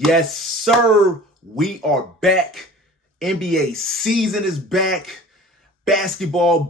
Yes, sir. We are back. NBA season is back. Basketball,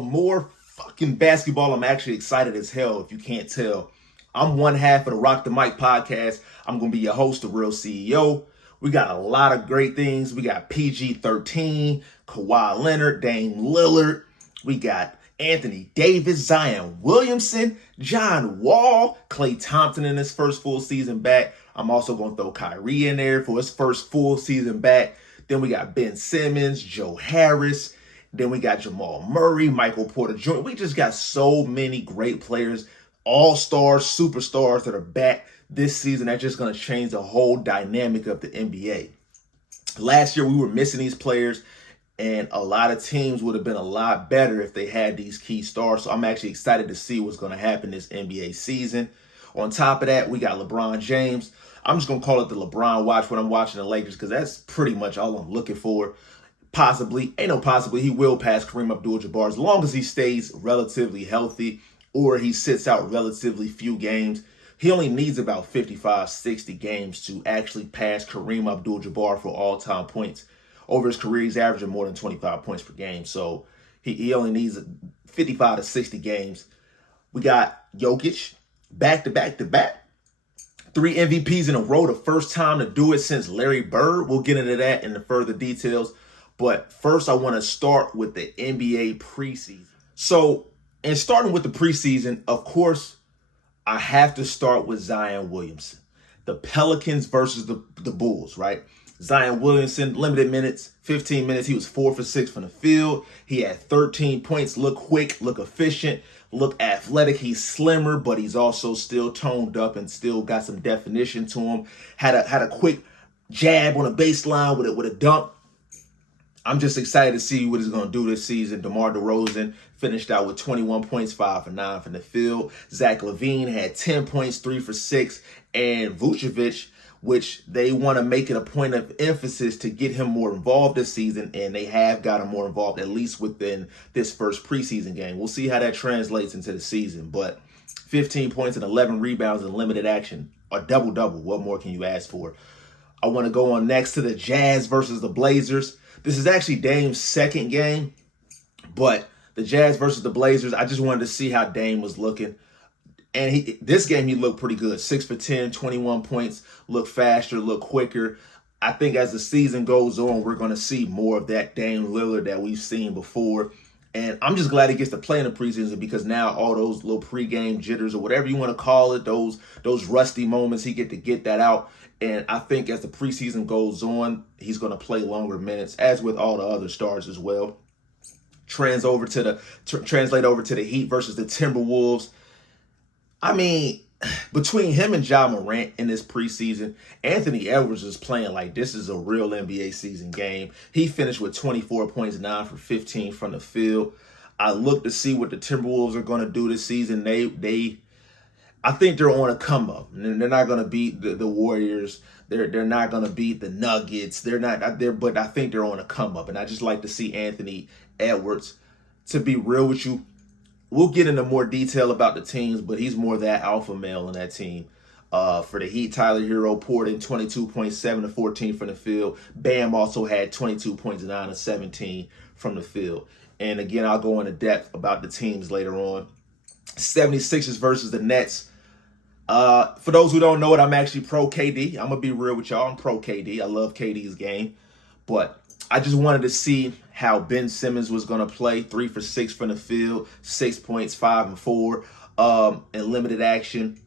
more fucking basketball. I'm actually excited as hell if you can't tell. I'm one half of the Roc the Mic Podcast. I'm going to be your host, the real CEO. We got a lot of great things. We got PG-13, Kawhi Leonard, Dame Lillard. We got Anthony Davis, Zion Williamson, John Wall, Klay Thompson in his first full season back. I'm also going to throw Kyrie in there for his first full season back. Then we got Ben Simmons, Joe Harris. Then we got Jamal Murray, Michael Porter Jr. We just got so many great players, all-stars, superstars that are back this season. That's just going to change the whole dynamic of the NBA. Last year, we were missing these players, and a lot of teams would have been a lot better if they had these key stars. So I'm actually excited to see what's going to happen this NBA season. On top of that, we got LeBron James. I'm just going to call it the LeBron watch when I'm watching the Lakers because that's pretty much all I'm looking for. Possibly, he will pass Kareem Abdul-Jabbar as long as he stays relatively healthy or he sits out relatively few games. He only needs about 55, 60 games to actually pass Kareem Abdul-Jabbar for all-time points. Over his career, he's averaging more than 25 points per game. So he only needs 55 to 60 games. We got Jokic back-to-back. 3 MVPs in a row, the first time to do it since Larry Bird. We'll get into that in the further details. But first, I want to start with the NBA preseason. So, in starting with the preseason, of course, I have to start with Zion Williamson. The Pelicans versus the Bulls, right? Zion Williamson, limited minutes, 15 minutes. He was 4 for 6 from the field. He had 13 points, look quick, look efficient, look athletic. He's slimmer, but he's also still toned up and still got some definition to him. Had a quick jab on a baseline with a dunk. I'm just excited to see what he's going to do this season. DeMar DeRozan finished out with 21 points, 5 for 9 from the field. Zach LaVine had 10 points, 3 for 6. And Vucevic, which they want to make it a point of emphasis to get him more involved this season, and they have got him more involved, at least within this first preseason game. We'll see how that translates into the season, but 15 points and 11 rebounds in limited action, a double-double. What more can you ask for? I want to go on next to the Jazz versus the Blazers. This is actually Dame's second game, but the Jazz versus the Blazers, I just wanted to see how Dame was looking. And this game, he looked pretty good. 6 for 10, 21 points, look faster, look quicker. I think as the season goes on, we're going to see more of that Dame Lillard that we've seen before. And I'm just glad he gets to play in the preseason because now all those little pregame jitters or whatever you want to call it, those rusty moments, he get that out. And I think as the preseason goes on, he's going to play longer minutes, as with all the other stars as well. Translate over to the Heat versus the Timberwolves. I mean, between him and Ja Morant in this preseason, Anthony Edwards is playing like this is a real NBA season game. He finished with 24 points, 9 for 15 from the field. I look to see what the Timberwolves are going to do this season. I think they're on a come up. They're not going to beat the Warriors. They're not going to beat the Nuggets. But I think they're on a come up. And I just like to see Anthony Edwards. To be real with you, we'll get into more detail about the teams, but he's more that alpha male in that team. For the Heat, Tyler Hero poured in 22.7 to 14 from the field. Bam also had 22 points, 9 to 17 from the field. And again, I'll go into depth about the teams later on. 76ers versus the Nets. For those who don't know it, I'm actually pro KD. I'm going to be real with y'all. I'm pro KD. I love KD's game. But I just wanted to see how Ben Simmons was going to play. 3 for 6 from the field, 6 points, 5 and 4 in limited action.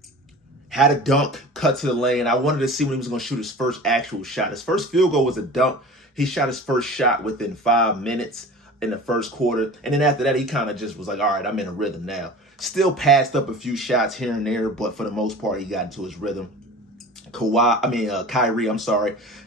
Had a dunk, cut to the lane. I wanted to see when he was going to shoot his first actual shot. His first field goal was a dunk. He shot his first shot within 5 minutes in the first quarter. And then after that, he kind of just was like, all right, I'm in a rhythm now. Still passed up a few shots here and there, but for the most part, he got into his rhythm. Kyrie,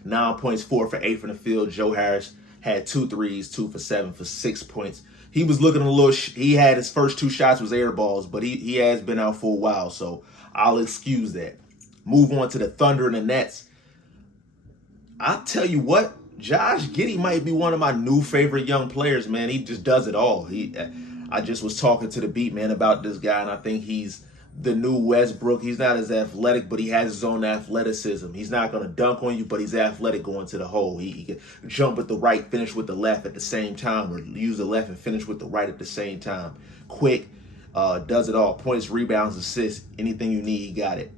9 points, 4 for 8 from the field. Joe Harris had 2 threes, 2 for 7 for 6 points. He was looking a little, he had his first 2 shots was air balls, but he has been out for a while, so I'll excuse that. Move on to the Thunder and the Nets. I'll tell you what, Josh Giddey might be one of my new favorite young players, man. He just does it all. I just was talking to the beat man about this guy, and I think he's the new Westbrook. He's not as athletic, but he has his own athleticism. He's not going to dunk on you, but he's athletic going to the hole. He can jump with the right, finish with the left at the same time, or use the left and finish with the right at the same time. Quick, does it all. Points, rebounds, assists, anything you need, he got it.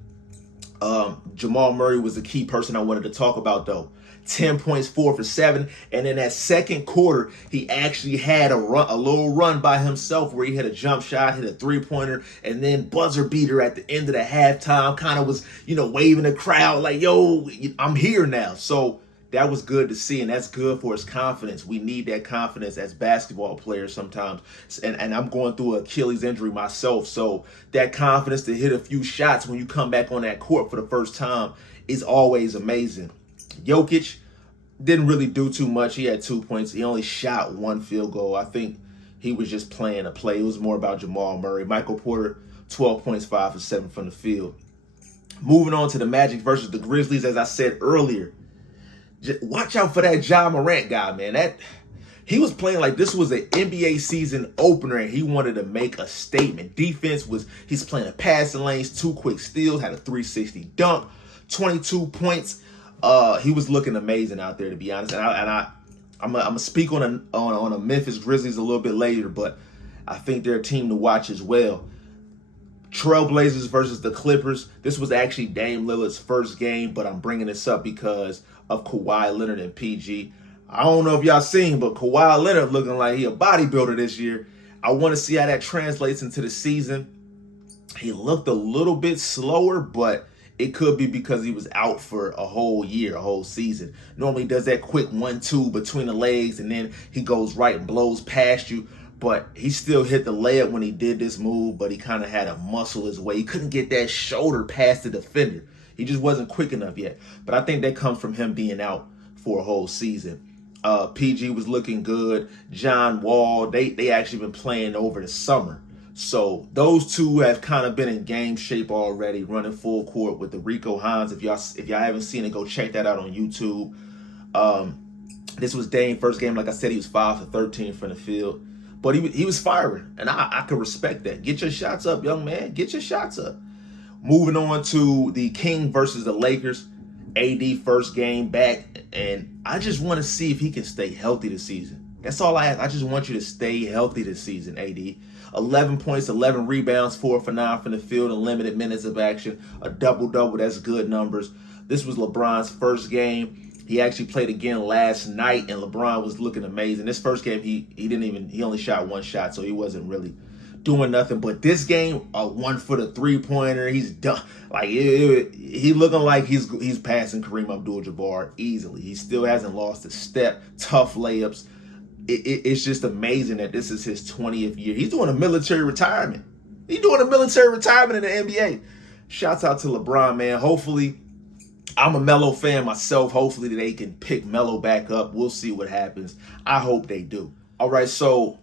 Jamal Murray was the key person I wanted to talk about, though. 10 points, 4 for 7. And in that second quarter, he actually had a little run by himself where he hit a jump shot, hit a three-pointer, and then buzzer beater at the end of the halftime. Kind of was, waving the crowd like, yo, I'm here now. So that was good to see, and that's good for his confidence. We need that confidence as basketball players sometimes. And I'm going through an Achilles injury myself, so that confidence to hit a few shots when you come back on that court for the first time is always amazing. Jokic didn't really do too much. He had 2 points. He only shot 1 field goal. I think he was just playing a play. It was more about Jamal Murray. Michael Porter, 12 points, 5 for 7 from the field. Moving on to the Magic versus the Grizzlies, as I said earlier, watch out for that Ja Morant guy, man. He was playing like this was an NBA season opener, and he wanted to make a statement. He's playing a passing lanes, 2 quick steals, had a 360 dunk, 22 points. He was looking amazing out there, to be honest. And I'm gonna speak on a Memphis Grizzlies a little bit later, but I think they're a team to watch as well. Trailblazers versus the Clippers. This was actually Dame Lillard's first game, but I'm bringing this up because of Kawhi Leonard and PG. I don't know if y'all seen, but Kawhi Leonard looking like he a bodybuilder this year. I want to see how that translates into the season. He looked a little bit slower, but it could be because he was out for a whole year, a whole season. Normally he does that quick 1-2 between the legs, and then he goes right and blows past you. But he still hit the layup when he did this move, but he kind of had to muscle his way. He couldn't get that shoulder past the defender. He just wasn't quick enough yet. But I think that comes from him being out for a whole season. PG was looking good. John Wall, they actually been playing over the summer. So those two have kind of been in game shape already, running full court with the Rico Hines. If y'all haven't seen it, go check that out on YouTube. This was Dame's first game. Like I said, he was 5 for 13 from the field. But he was firing, and I could respect that. Get your shots up, young man. Get your shots up. Moving on to the King versus the Lakers. AD first game back, and I just want to see if he can stay healthy this season. That's all I ask. I just want you to stay healthy this season, AD. 11 points, 11 rebounds, 4 for 9 from the field, and limited minutes of action. A double-double, that's good numbers. This was LeBron's first game. He actually played again last night, and LeBron was looking amazing. This first game, he only shot 1 shot, so he wasn't really doing nothing. But this game, a 1-footer three-pointer, he's done. Like he looking like he's passing Kareem Abdul-Jabbar easily. He still hasn't lost a step. Tough layups. It's just amazing that this is his 20th year. He's doing a military retirement. He's doing a military retirement in the NBA. Shouts out to LeBron, man. Hopefully, I'm a Melo fan myself. Hopefully they can pick Melo back up. We'll see what happens. I hope they do. All right, so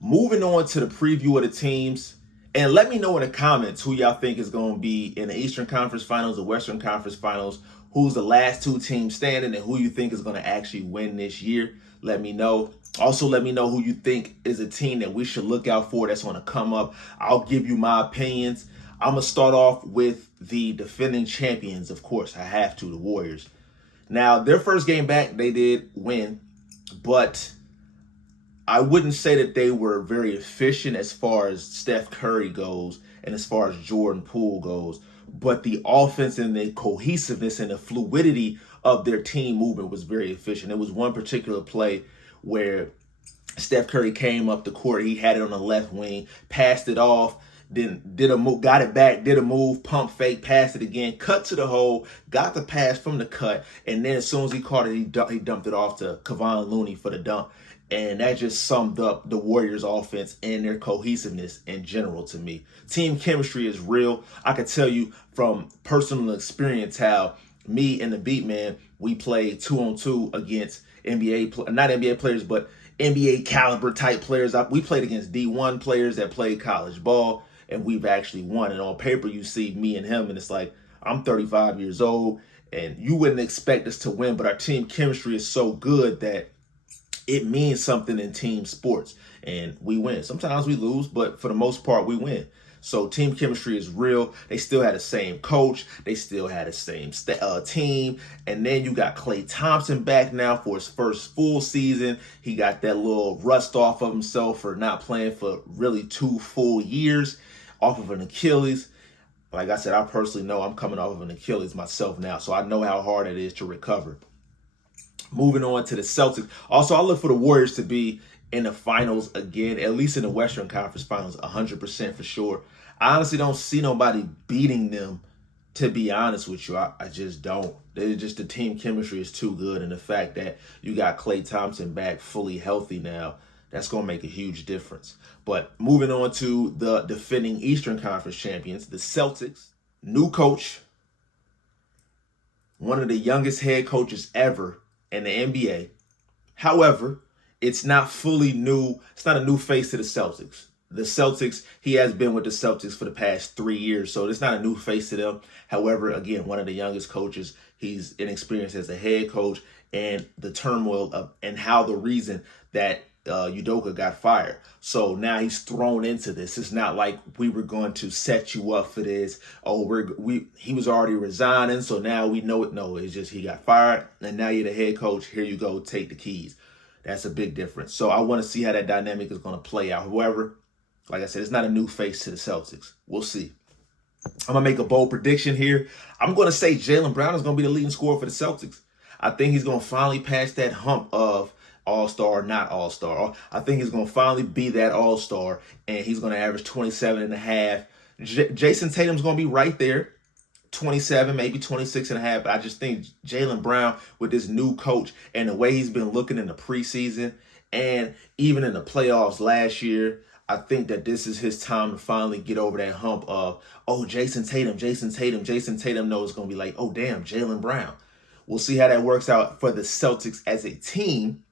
moving on to the preview of the teams. And let me know in the comments who y'all think is going to be in the Eastern Conference Finals, the Western Conference Finals, who's the last 2 teams standing, and who you think is going to actually win this year. Let me know. Also, let me know who you think is a team that we should look out for that's going to come up. I'll give you my opinions. I'm going to start off with the defending champions, of course. I have to, the Warriors. Now, their first game back, they did win, but I wouldn't say that they were very efficient as far as Steph Curry goes and as far as Jordan Poole goes. But the offense and the cohesiveness and the fluidity of their team movement was very efficient. There was one particular play where Steph Curry came up the court. He had it on the left wing, passed it off, then did a move, got it back, did a move, pump fake, passed it again, cut to the hole, got the pass from the cut, and then as soon as he caught it, he dumped it off to Kevon Looney for the dunk. And that just summed up the Warriors' offense and their cohesiveness in general to me. Team chemistry is real. I can tell you from personal experience how me and the Beat Man, we played 2-on-2 against not NBA players, but NBA caliber type players. We played against D1 players that played college ball, and we've actually won. And on paper, you see me and him, and it's like, I'm 35 years old, and you wouldn't expect us to win, but our team chemistry is so good that it means something in team sports, and we win. Sometimes we lose, but for the most part, we win. So team chemistry is real. They still had the same coach. They still had the same team. And then you got Klay Thompson back now for his first full season. He got that little rust off of himself for not playing for really 2 full years off of an Achilles. Like I said, I personally know I'm coming off of an Achilles myself now, so I know how hard it is to recover. Moving on to the Celtics. Also, I look for the Warriors to be in the finals again, at least in the Western Conference Finals, 100% for sure. I honestly don't see nobody beating them, to be honest with you. I just don't. It's just the team chemistry is too good, and the fact that you got Klay Thompson back fully healthy now, that's going to make a huge difference. But moving on to the defending Eastern Conference champions, the Celtics, new coach, one of the youngest head coaches ever in the NBA. However, it's not fully new. It's not a new face to the Celtics. The Celtics, he has been with the Celtics for the past 3 years, so it's not a new face to them. However, again, one of the youngest coaches. He's inexperienced as a head coach, and the turmoil of and how the reason that Udoka got fired. So now he's thrown into this. It's not like we were going to set you up for this. Oh, he was already resigning, so now we know it. No, it's just he got fired, and now you're the head coach. Here you go, take the keys. That's a big difference. So I want to see how that dynamic is going to play out. However, like I said, it's not a new face to the Celtics. We'll see. I'm going to make a bold prediction here. I'm going to say Jaylen Brown is going to be the leading scorer for the Celtics. I think he's going to finally pass that hump of all-star, not all-star. I think he's going to finally be that all-star, and he's going to average 27 and a half. Jason Tatum's going to be right there, 27, maybe 26 and a half. But I just think Jaylen Brown, with this new coach and the way he's been looking in the preseason and even in the playoffs last year, I think that this is his time to finally get over that hump of, oh, Jason Tatum. Jason Tatum knows it's going to be like, oh, damn, Jaylen Brown. We'll see how that works out for the Celtics as a team,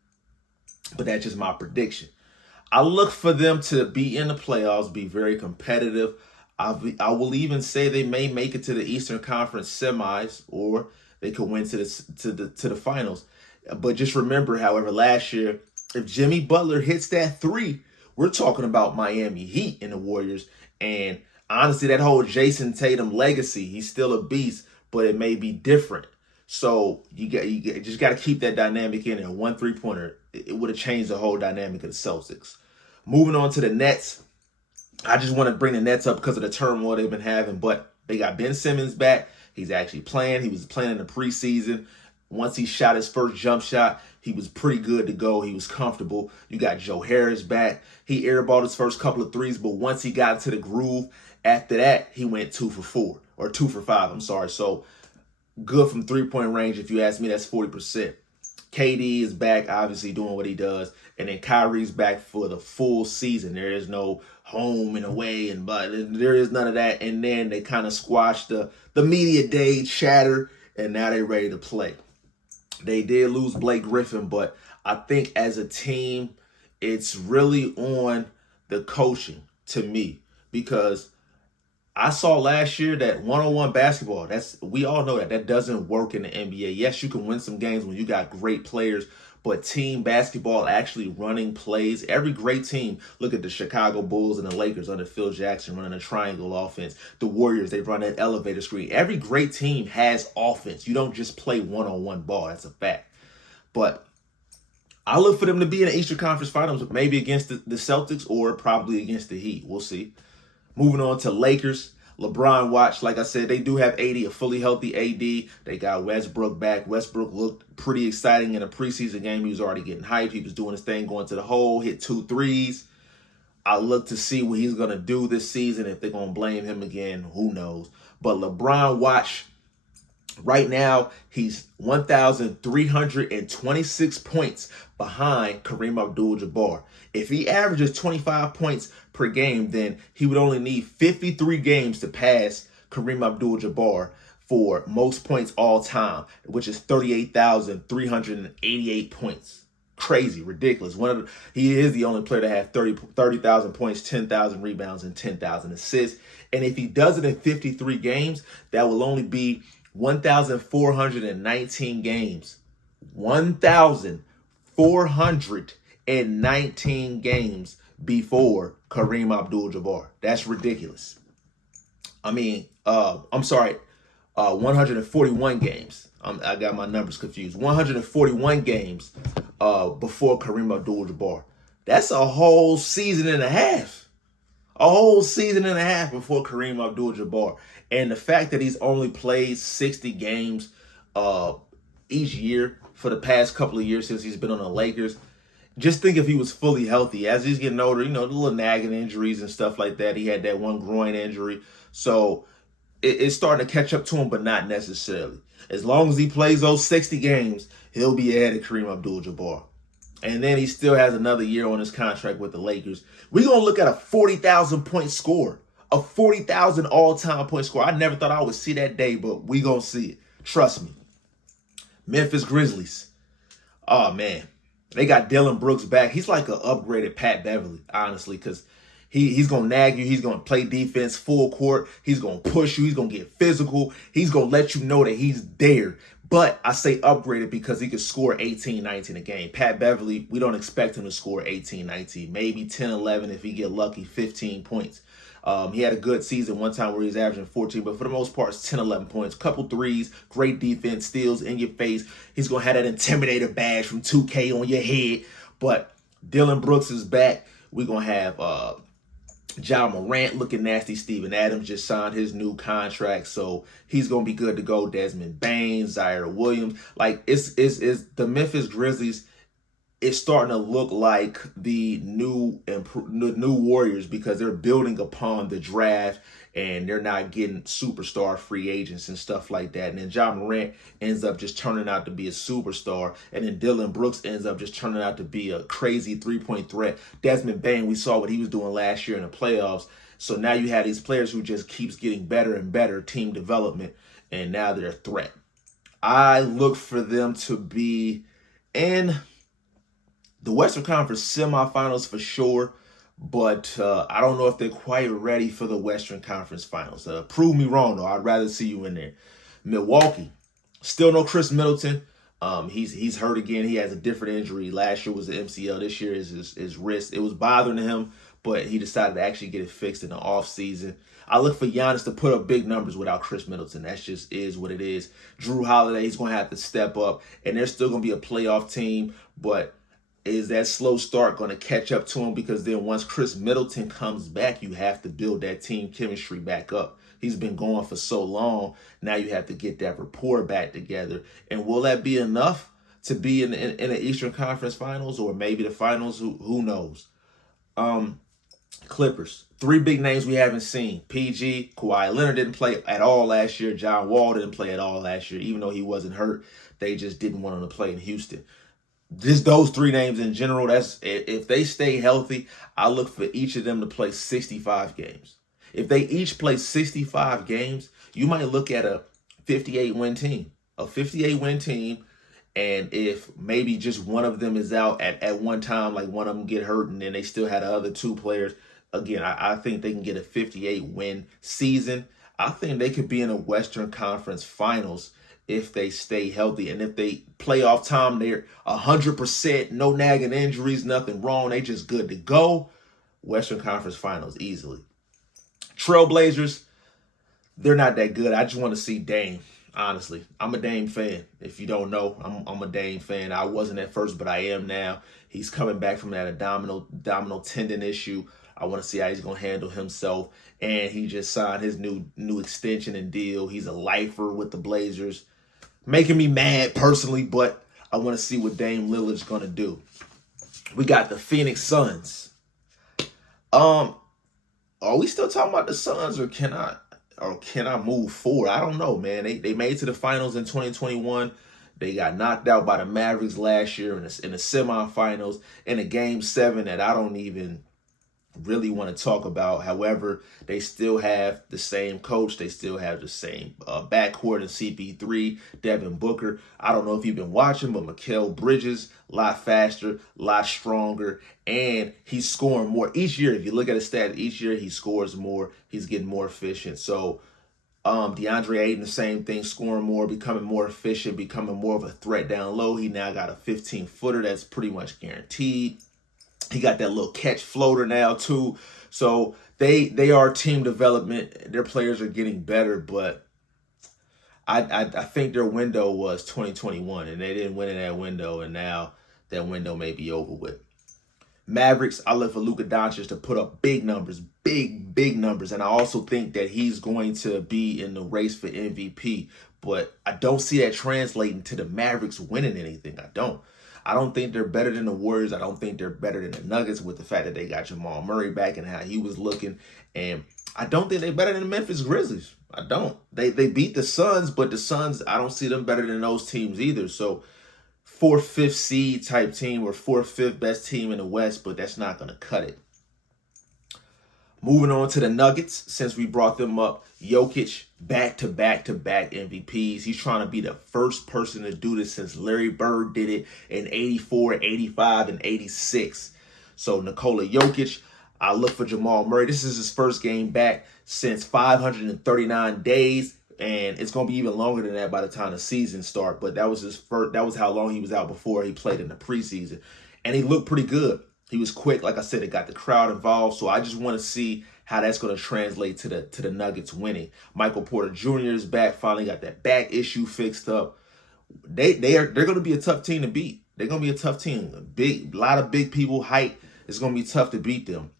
but that's just my prediction. I look for them to be in the playoffs, be very competitive. I will even say they may make it to the Eastern Conference semis, or they could win to the finals. But just remember, however, last year, if Jimmy Butler hits that 3, we're talking about Miami Heat and the Warriors. And honestly, that whole Jason Tatum legacy, he's still a beast, but it may be different. So you just got to keep that dynamic in there. 1 3-pointer, it would have changed the whole dynamic of the Celtics. Moving on to the Nets. I just want to bring the Nets up because of the turmoil they've been having, but they got Ben Simmons back. He's actually playing. He was playing in the preseason. Once he shot his first jump shot, he was pretty good to go. He was comfortable. You got Joe Harris back. He airballed his first couple of threes, but once he got into the groove, after that, he went 2 for 4, or 2 for 5, I'm sorry. So good from 3-point range. If you ask me, that's 40%. KD is back, obviously doing what he does. And then Kyrie's back for the full season. There is no home and away, but there is none of that. And then they kind of squashed the media day chatter, and now they're ready to play. They did lose Blake Griffin, but I think as a team, it's really on the coaching to me, because I saw last year that one-on-one basketball, we all know that doesn't work in the NBA. Yes, you can win some games when you got great players, but team basketball, actually running plays, every great team, look at the Chicago Bulls and the Lakers under Phil Jackson running a triangle offense. The Warriors, they run that elevator screen. Every great team has offense. You don't just play one-on-one ball. That's a fact. But I look for them to be in the Eastern Conference Finals, maybe against the Celtics or probably against the Heat. We'll see. Moving on to Lakers. LeBron watch, like I said, they do have AD, a fully healthy AD. They got Westbrook back. Westbrook looked pretty exciting in a preseason game. He was already getting hyped. He was doing his thing, going to the hole, hit 2 threes. I look to see what he's going to do this season. If they're going to blame him again, who knows. But LeBron watch, right now, he's 1,326 points behind Kareem Abdul-Jabbar. If he averages 25 points per game, then he would only need 53 games to pass Kareem Abdul-Jabbar for most points all time, which is 38,388 points. Crazy, ridiculous. He is the only player to have 30,000 points, 10,000 rebounds, and 10,000 assists. And if he does it in 53 games, that will only be 1,419 games. 1,419 games before Kareem Abdul-Jabbar. That's ridiculous. I'm sorry, 141 games. I got my numbers confused. 141 games before Kareem Abdul-Jabbar. That's a whole season and a half. A whole season and a half before Kareem Abdul-Jabbar. And the fact that he's only played 60 games each year for the past couple of years since he's been on the Lakers. Just think if he was fully healthy. As he's getting older, the little nagging injuries and stuff like that. He had that one groin injury. So it's starting to catch up to him, but not necessarily. As long as he plays those 60 games, he'll be ahead of Kareem Abdul-Jabbar. And then he still has another year on his contract with the Lakers. We're going to look at a 40,000-point score. A 40,000 all-time point score. I never thought I would see that day, but we going to see it. Trust me. Memphis Grizzlies. Oh, man. They got Dillon Brooks back. He's like an upgraded Pat Beverly, honestly, because he's going to nag you. He's going to play defense full court. He's going to push you. He's going to get physical. He's going to let you know that he's there. But I say upgraded because he could score 18, 19 a game. Pat Beverly, we don't expect him to score 18, 19. Maybe 10, 11 if he get lucky, 15 points. He had a good season one time where he was averaging 14, but for the most part, it's 10, 11 points. Couple threes, great defense, steals in your face. He's going to have that Intimidator badge from 2K on your head. But Dillon Brooks is back. We're going to have Ja Morant looking nasty. Steven Adams just signed his new contract, so he's going to be good to go. Desmond Bain, Zaire Williams. Like, it's the Memphis Grizzlies. It's starting to look like the new Warriors because they're building upon the draft and they're not getting superstar free agents and stuff like that. And then Ja Morant ends up just turning out to be a superstar. And then Dillon Brooks ends up just turning out to be a crazy three-point threat. Desmond Bain, we saw what he was doing last year in the playoffs. So now you have these players who just keeps getting better and better, team development, and now they're a threat. I look for them to be in the Western Conference semifinals for sure, but I don't know if they're quite ready for the Western Conference Finals. Prove me wrong, though. I'd rather see you in there. Milwaukee, still no Chris Middleton. He's hurt again. He has a different injury. Last year was the MCL. This year is his wrist. It was bothering him, but he decided to actually get it fixed in the offseason. I look for Giannis to put up big numbers without Chris Middleton. That just is what it is. Drew Holiday, he's going to have to step up, and they're still going to be a playoff team, but is that slow start going to catch up to him? Because then once Chris Middleton comes back, you have to build that team chemistry back up. He's been going for so long. Now you have to get that rapport back together. And will that be enough to be in the Eastern Conference Finals or maybe the finals? Who knows? Clippers. Three big names we haven't seen. PG, Kawhi Leonard didn't play at all last year. John Wall didn't play at all last year. Even though he wasn't hurt, they just didn't want him to play in Houston. Just those three names in general, that's if they stay healthy, I look for each of them to play 65 games. If they each play 65 games, you might look at a 58-win team. A 58-win team, and if maybe just one of them is out at one time, like one of them get hurt and then they still had the other two players, again, I think they can get a 58-win season. I think they could be in a Western Conference Finals if they stay healthy. And if they playoff time, they're 100%, no nagging injuries, nothing wrong. They just good to go. Western Conference Finals easily. Trailblazers, they're not that good. I just want to see Dame, honestly. I'm a Dame fan. If you don't know, I'm a Dame fan. I wasn't at first, but I am now. He's coming back from that abdominal tendon issue. I want to see how he's going to handle himself. And he just signed his new extension and deal. He's a lifer with the Blazers. Making me mad personally, but I want to see what Dame Lillard's going to do. We got the Phoenix Suns. Are we still talking about the Suns, or can I move forward? I don't know, man. They made it to the finals in 2021. They got knocked out by the Mavericks last year in the semifinals in a Game 7 that I don't even really want to talk about. However, they still have the same coach. They still have the same backcourt in CP3, Devin Booker. I don't know if you've been watching, but Mikal Bridges, a lot faster, a lot stronger, and he's scoring more. Each year, if you look at his stats, each year he scores more. He's getting more efficient. So DeAndre Ayton, the same thing, scoring more, becoming more efficient, becoming more of a threat down low. He now got a 15-footer that's pretty much guaranteed. He got that little catch floater now, too. So they are team development. Their players are getting better, but I think their window was 2021, and they didn't win in that window, and now that window may be over with. Mavericks, I look for Luka Doncic to put up big numbers, big numbers, and I also think that he's going to be in the race for MVP. But I don't see that translating to the Mavericks winning anything. I don't think they're better than the Warriors. I don't think they're better than the Nuggets with the fact that they got Jamal Murray back and how he was looking. And I don't think they're better than the Memphis Grizzlies. I don't. They beat the Suns, but the Suns, I don't see them better than those teams either. So 4th, 5th seed type team or 4th, 5th best team in the West, but that's not going to cut it. Moving on to the Nuggets, since we brought them up, Jokic, back-to-back MVPs. He's trying to be the first person to do this since Larry Bird did it in 84, 85, and 86. So Nikola Jokic, I look for Jamal Murray. This is his first game back since 539 days. And it's going to be even longer than that by the time the season starts. But that was his first. That was how long he was out before he played in the preseason. And he looked pretty good. He was quick. Like I said, it got the crowd involved. So I just want to see how that's going to translate to the Nuggets winning. Michael Porter Jr. is back. Finally got that back issue fixed up. They're going to be a tough team to beat. They're going to be a tough team. A lot of big people, height. It's going to be tough to beat them.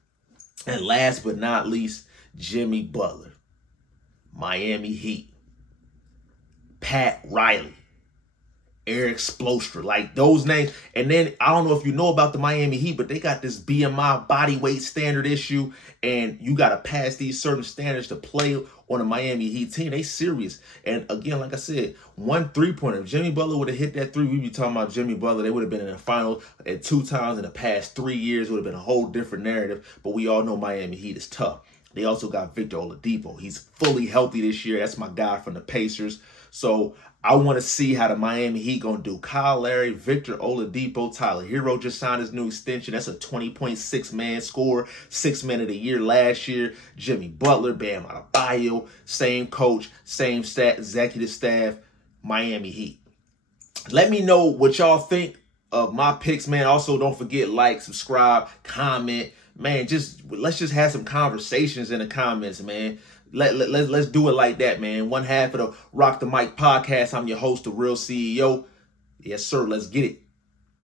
And last but not least, Jimmy Butler. Miami Heat, Pat Riley, Eric Spoelstra, like those names. And then I don't know if you know about the Miami Heat, but they got this BMI body weight standard issue, and you got to pass these certain standards to play on a Miami Heat team. They serious. And again, like I said, 1 3-pointer. If Jimmy Butler would have hit that 3, we'd be talking about Jimmy Butler. They would have been in the final at 2 times in the past 3 years. It would have been a whole different narrative. But we all know Miami Heat is tough. They also got Victor Oladipo. He's fully healthy this year. That's my guy from the Pacers. So I want to see how the Miami Heat going to do. Kyle Lowry, Victor Oladipo, Tyler Hero just signed his new extension. That's a 20.6-man scorer, 6th man of the year last year. Jimmy Butler, Bam Adebayo, same coach, same executive staff, Miami Heat. Let me know what y'all think of my picks, man. Also, don't forget, like, subscribe, comment. Man, let's just have some conversations in the comments, man. Let's do it like that, man. One half of the Roc the Mic Podcast. I'm your host, the real CEO. Yes, sir. Let's get it.